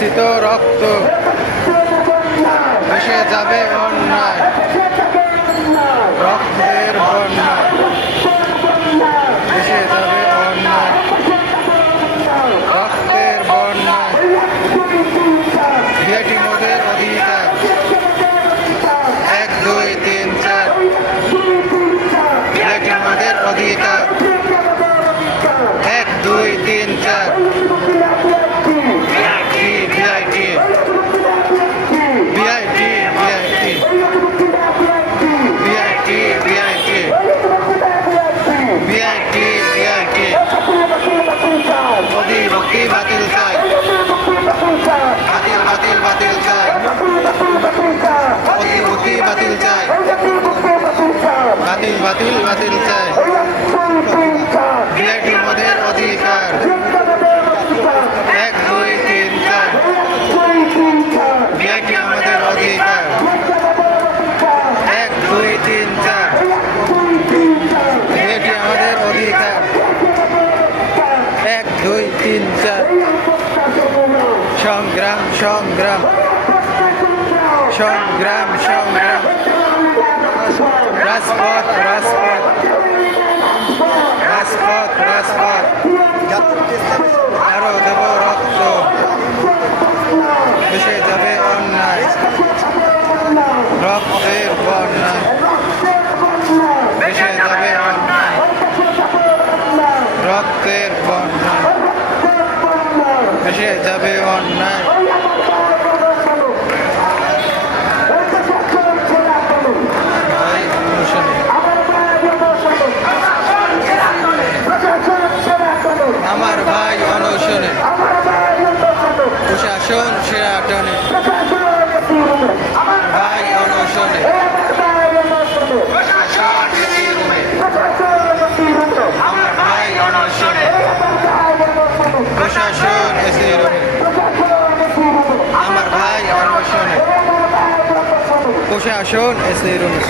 বর্ষিত রক্ত ভেসে যাবে অন্যায়, রক্তের বন্যায় ভেসে যাবে অন্যায়, রক্তের বন্যায়। বিআইটি মোদের অধিকার 1 2 3 4, বিআইটি মোদের অধিকার 1 2 3 4। অধিভুক্তি বাতিল চাই, বাতিল বাতিল চাই, অধিভুক্তি বাতিল চাই, বাতিল চাই। বিআইটি মোদের অধিকার 1 2 3 4, বিআইটি আমাদের অধিকার 1 2 3 4, বিআইটি আমাদের অধিকার 1 2 3 4। সংগ্রাম সংগ্রাম সংগ্রাম সংগ্রাম, রাজপথ রাজপথ রাজপথ রাজপথ, আরো দেব রক্ত ভেসে যাবে অন্যায়, রক্তের বন্যায় ভেসে যাবে অন্যায়, রক্তের বন্যায় ভেসে যাবে অন্যায়। আমার ভাই অনশনে, প্রশাসন সেরাটনে, ভাই অনশনে, আমার ভাই অনশনে, প্রশাসন এসে রবে, আমার ভাই অনশনে, প্রশাসন এসে রবে।